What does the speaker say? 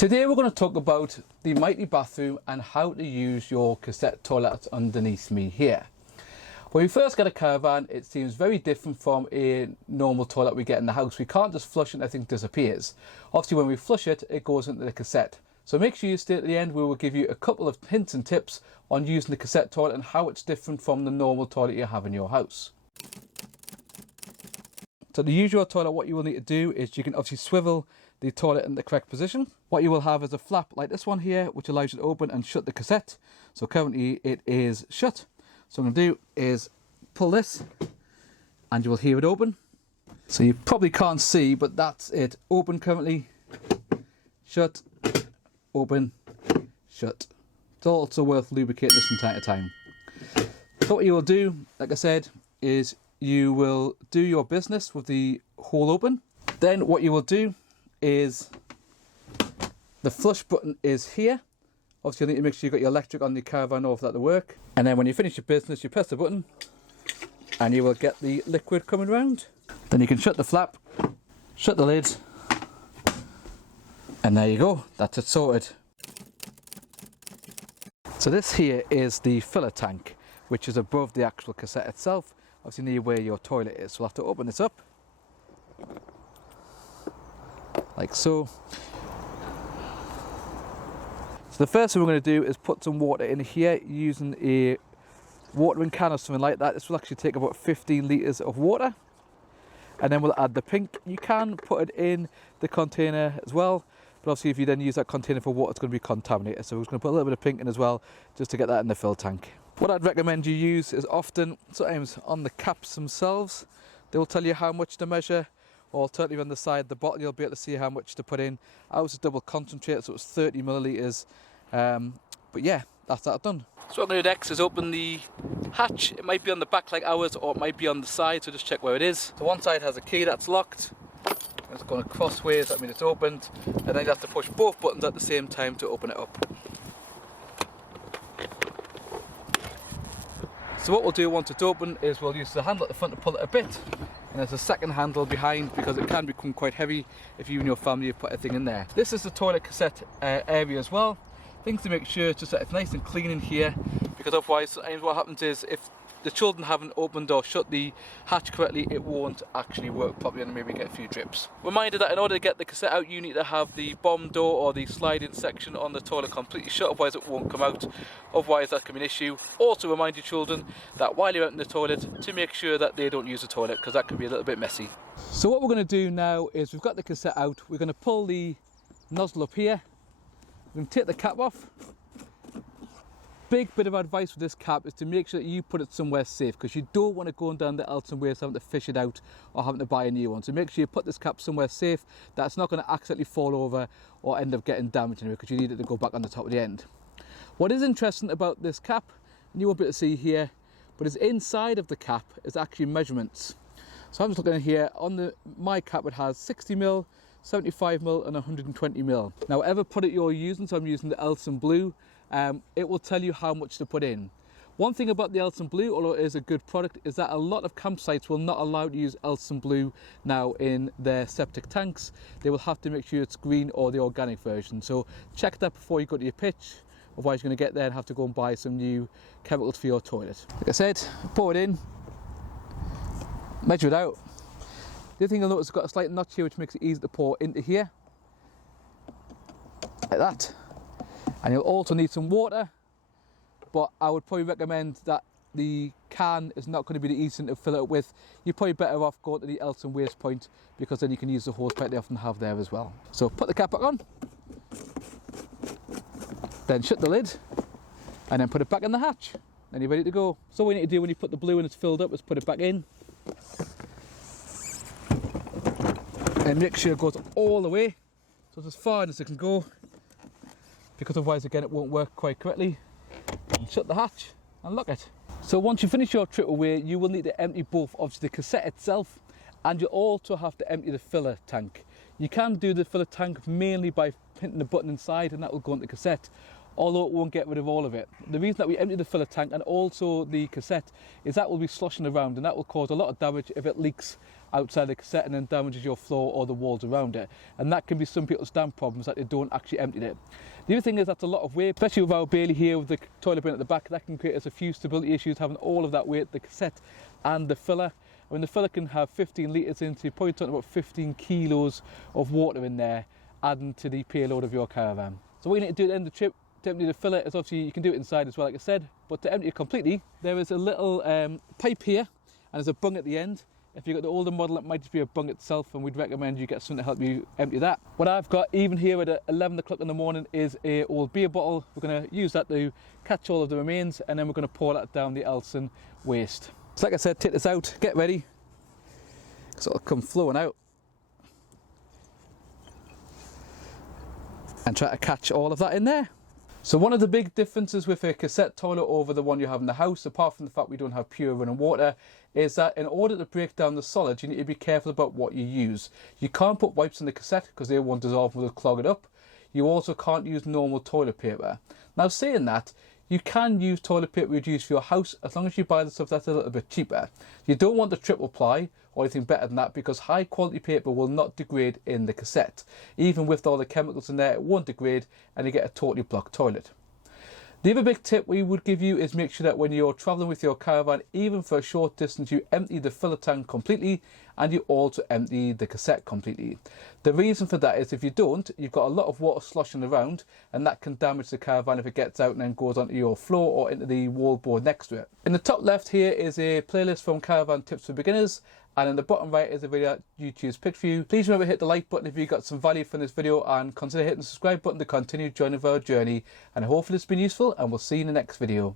Today we're going to talk about the mighty bathroom and how to use your cassette toilet underneath me here. When we first get a caravan, it seems very different from a normal toilet we get in the house. We can't just flush it and everything disappears. Obviously when we flush it, it goes into the cassette. So make sure you stay at the end. We will give you a couple of hints and tips on using the cassette toilet and how it's different from the normal toilet you have in your house. So to use your toilet, what you will need to do is you can obviously swivel the toilet in the correct position. What you will have is a flap like this one here, which allows you to open and shut the cassette. So currently it is shut. So what I'm going to do is pull this and you will hear it open. So you probably can't see, but that's it. Open currently, shut, open, shut. It's also worth lubricating this from time to time. So what you will do, like I said, is you will do your business with the hole open. Then what you will do is the flush button is here. Obviously you need to make sure you've got your electric on the Caravan or for that to work. And then when you finish your business, you press the button and you will get the liquid coming around. Then you can shut the flap, shut the lid, and there you go, that's it sorted. So this here is the filler tank, which is above the actual cassette itself, obviously near where your toilet is. So we'll have to open this up, like so. So the first thing we're going to do is put some water in here using a watering can or something like that. This will actually take about 15 litres of water. And then we'll add the pink. You can put it in the container as well, but obviously if you then use that container for water, it's going to be contaminated. So we're just going to put a little bit of pink in as well, just to get that in the fill tank. What I'd recommend you use is sometimes on the caps themselves, they will tell you how much to measure, or alternatively on the side of the bottle, you'll be able to see how much to put in. Ours is double concentrate, so it's 30 millilitres. But yeah, that's that done. So what I'm going to do next is open the hatch. It might be on the back like ours, or it might be on the side, so just check where it is. So one side has a key that's locked. It's going crossways, that means it's opened. And then you have to push both buttons at the same time to open it up. So what we'll do once it's open is we'll use the handle at the front to pull it a bit. And there's a second handle behind because it can become quite heavy if you and your family have put a thing in there. This is the toilet cassette area as well. Things to make sure just that it's nice and clean in here, because otherwise sometimes what happens is if the children haven't opened or shut the hatch correctly, it won't actually work properly and maybe get a few drips. Reminder that in order to get the cassette out, you need to have the bomb door or the sliding section on the toilet completely shut, otherwise it won't come out. Otherwise that can be an issue. Also remind your children that while you're out in the toilet, to make sure that they don't use the toilet, because that can be a little bit messy. So what we're going to do now is we've got the cassette out, we're going to pull the nozzle up here, we're going to take the cap off. Big bit of advice with this cap is to make sure that you put it somewhere safe, because you don't want to go down the Elton Waste having to fish it out or having to buy a new one. So make sure you put this cap somewhere safe that's not going to accidentally fall over or end up getting damaged anyway, because you need it to go back on the top of the end. What is interesting about this cap, and you won't be able to see here, but is inside of the cap is actually measurements. So I'm just looking at here, on my cap it has 60mm, 75mm and 120mm. Now whatever product you're using, so I'm using the Elson Blue, it will tell you how much to put in. One thing about the Elson Blue, although it is a good product, is that a lot of campsites will not allow you to use Elson Blue now in their septic tanks. They will have to make sure it's green or the organic version. So check that before you go to your pitch, otherwise you're going to get there and have to go and buy some new chemicals for your toilet. Like I said, pour it in, measure it out. The other thing you'll notice, it's got a slight notch here which makes it easy to pour into here, like that. And you'll also need some water, but I would probably recommend that the can is not going to be the easiest thing to fill it up with. You're probably better off going to the Elton Waste point, because then you can use the hose pipe they often have there as well. So put the cap back on, then shut the lid, and then put it back in the hatch. Then you're ready to go. So what you need to do when you put the blue and it's filled up is put it back in. And make sure it goes all the way, so it's as far as it can go, because otherwise again it won't work quite correctly. And shut the hatch and lock it. So once you finish your trip away, you will need to empty both obviously the cassette itself, and you'll also have to empty the filler tank. You can do the filler tank mainly by hitting the button inside, and that will go into the cassette, although it won't get rid of all of it. The reason that we empty the filler tank and also the cassette is that will be sloshing around, and that will cause a lot of damage if it leaks outside the cassette and then damages your floor or the walls around it. And that can be some people's damp problems, that they don't actually empty it. The other thing is that's a lot of weight, especially with our Bailey here with the toilet bin at the back. That can create us a few stability issues, having all of that weight, the cassette and the filler. I mean, the filler can have 15 litres in, so you're probably talking about 15 kilos of water in there, adding to the payload of your caravan. So what you need to do at the end of the trip to empty the filler is, obviously you can do it inside as well, like I said, but to empty it completely, there is a little pipe here, and there's a bung at the end. If you've got the older model, it might just be a bung itself, and we'd recommend you get something to help you empty that. What I've got, even here at 11 o'clock in the morning, is a old beer bottle. We're going to use that to catch all of the remains, and then we're going to pour that down the Elson waste. So like I said, take this out, get ready, so it'll come flowing out. And try to catch all of that in there. So one of the big differences with a cassette toilet over the one you have in the house, apart from the fact we don't have pure running water, is that in order to break down the solids, you need to be careful about what you use. You can't put wipes in the cassette because they won't dissolve and will clog it up. You also can't use normal toilet paper. Now, saying that, you can use toilet paper you'd use for your house as long as you buy the stuff that's a little bit cheaper. You don't want the triple ply or anything better than that, because high quality paper will not degrade in the cassette. Even with all the chemicals in there, it won't degrade and you get a totally blocked toilet. The other big tip we would give you is make sure that when you're travelling with your caravan, even for a short distance, you empty the filler tank completely and you also empty the cassette completely. The reason for that is if you don't, you've got a lot of water sloshing around, and that can damage the caravan if it gets out and then goes onto your floor or into the wall board next to it. In the top left here is a playlist from Caravan Tips for Beginners, and in the bottom right is a video that you choose picked for you. Please remember to hit the like button if you got some value from this video, and consider hitting the subscribe button to continue joining our journey. And hopefully it's been useful, and we'll see you in the next video.